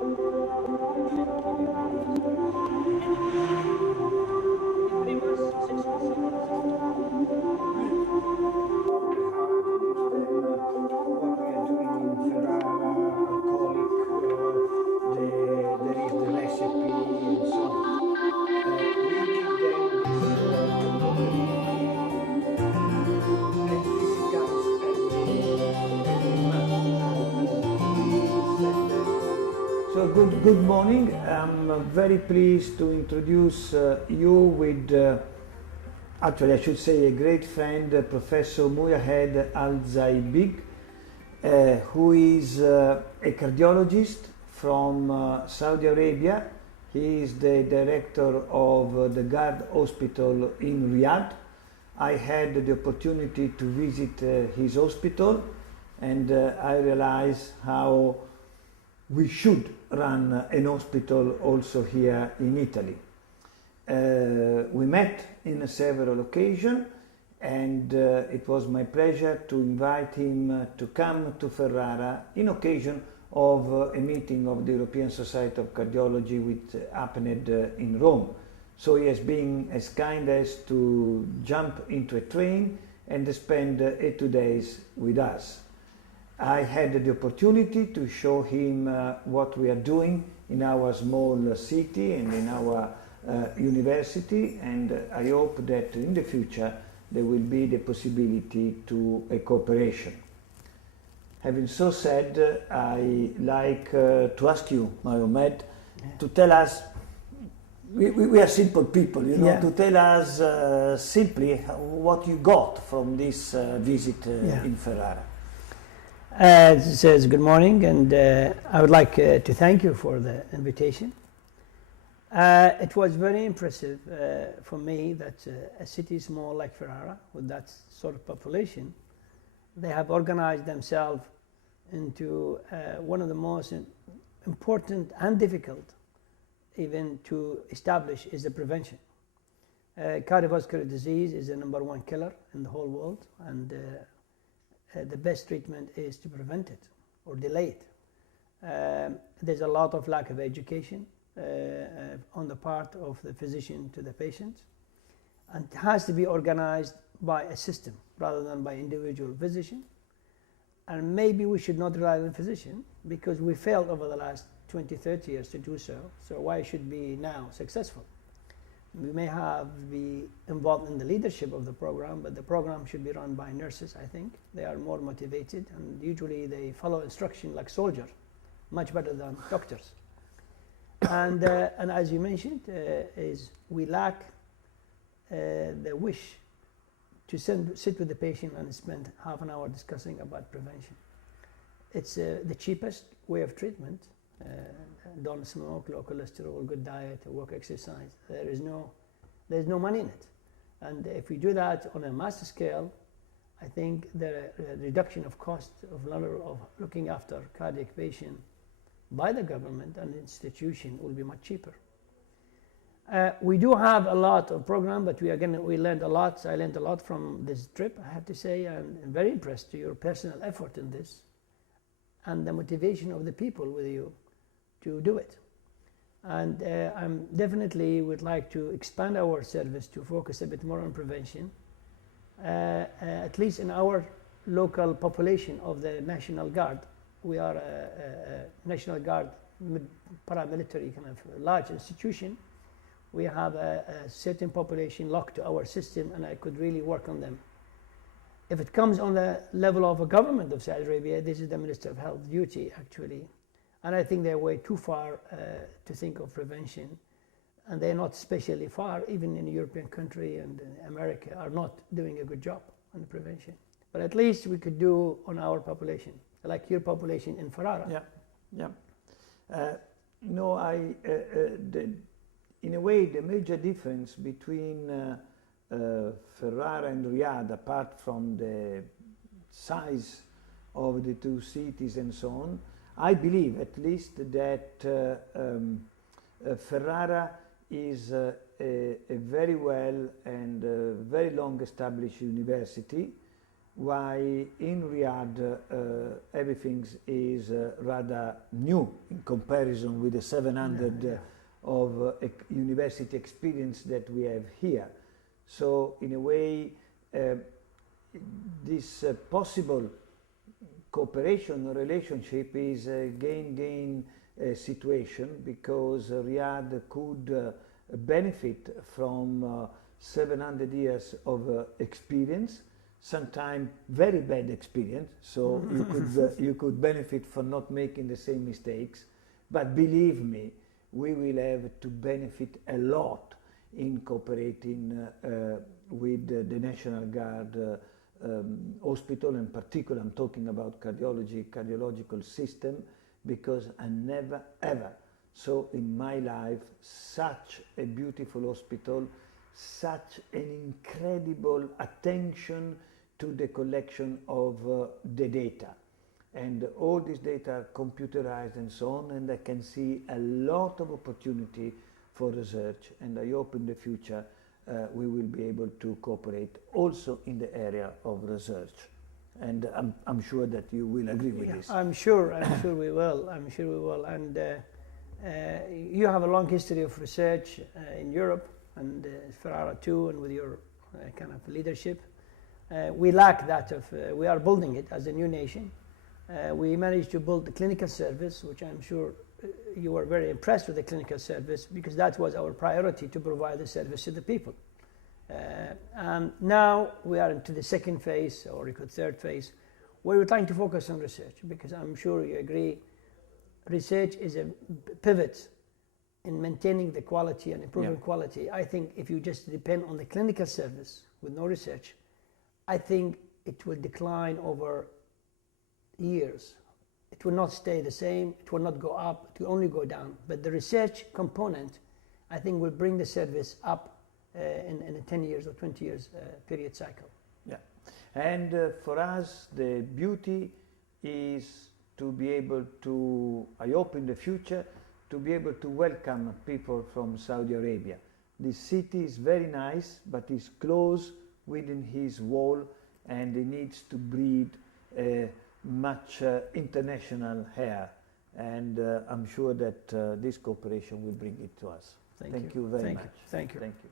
So good morning. I'm very pleased to introduce you with, actually I should say a great friend, Professor Mujamed Alzaibig, who is a cardiologist from Saudi Arabia. He is the director of the Guard Hospital in Riyadh. I had the opportunity to visit his hospital, and I realized how we should run an hospital also here in Italy. We met in several occasions, and it was my pleasure to invite him to come to Ferrara in occasion of a meeting of the European Society of Cardiology which happened in Rome. So he has been as kind as to jump into a train and spend 2 days with us. I had the opportunity to show him what we are doing in our small city and in our university, and I hope that in the future there will be the possibility to a cooperation. Having so said, I like to ask you, Mujamed, to tell us, we are simple people, you know, to tell us simply what you got from this visit in Ferrara. Says good morning, and I would like to thank you for the invitation. It was very impressive for me that a city small like Ferrara, with that sort of population, they have organized themselves into one of the most important and difficult even to establish is the prevention. Cardiovascular disease is the #1 killer in the whole world, and the best treatment is to prevent it or delay it. There's a lot of lack of education on the part of the physician to the patients, and it has to be organized by a system rather than by individual physician. And maybe we should not rely on physician because we failed over the last 20-30 years to do so. So why should be now successful? We may be involved in the leadership of the program, but the program should be run by nurses, I think. They are more motivated, and usually they follow instruction like soldiers, much better than doctors. And as you mentioned, is we lack the wish to sit with the patient and spend half an hour discussing about prevention. It's the cheapest way of treatment. Don't smoke, low cholesterol, good diet, work, exercise. There's no money in it. And if we do that on a mass scale, I think the reduction of cost of looking after cardiac patient by the government and institution will be much cheaper. We do have a lot of program, but we learned a lot. I learned a lot from this trip, I have to say. I'm very impressed to your personal effort in this and the motivation of the people with you to do it. And I definitely would like to expand our service to focus a bit more on prevention, at least in our local population of the National Guard. We are a National Guard paramilitary kind of large institution. We have a certain population locked to our system, and I could really work on them. If it comes on the level of a government of Saudi Arabia, this is the Minister of Health duty, actually. And I think they're way too far to think of prevention. And they're not especially far, even in a European country and America are not doing a good job on prevention. But at least we could do on our population, like your population in Ferrara. In a way, the major difference between Ferrara and Riyadh, apart from the size of the two cities and so on, I believe at least that Ferrara is a very well and very long established university why in Riyadh everything is rather new in comparison with the 700 of university experience that we have here. So in a way, this possible cooperation or relationship is a gain-gain situation, because Riyadh could benefit from 700 years of experience, sometimes very bad experience, so you could benefit from not making the same mistakes. But believe me, we will have to benefit a lot in cooperating with the National Guard hospital. In particular, I'm talking about cardiological system, because I never ever saw in my life such a beautiful hospital, such an incredible attention to the collection of the data. And all this data are computerized and so on, and I can see a lot of opportunity for research, and I hope in the future we will be able to cooperate also in the area of research. And I'm sure that you will agree with this. I'm sure we will. And you have a long history of research in Europe, and Ferrara too, and with your kind of leadership. We lack that we are building it as a new nation. We managed to build the clinical service, which I'm sure you were very impressed with the clinical service, because that was our priority, to provide the service to the people. And now we are into the second phase, or you could third phase, where we're trying to focus on research, because I'm sure you agree, research is a pivot in maintaining the quality and improving quality. I think if you just depend on the clinical service with no research, I think it will decline over years. It will not stay the same, it will not go up, it will only go down. But the research component, I think, will bring the service up in a 10 years or 20 years period cycle. Yeah, and for us, the beauty is to be able to, I hope in the future, to be able to welcome people from Saudi Arabia. This city is very nice, but is closed within his wall, and it needs to breathe much international air, and I'm sure that this cooperation will bring it to us. Thank you very much. Thank you. Thank you.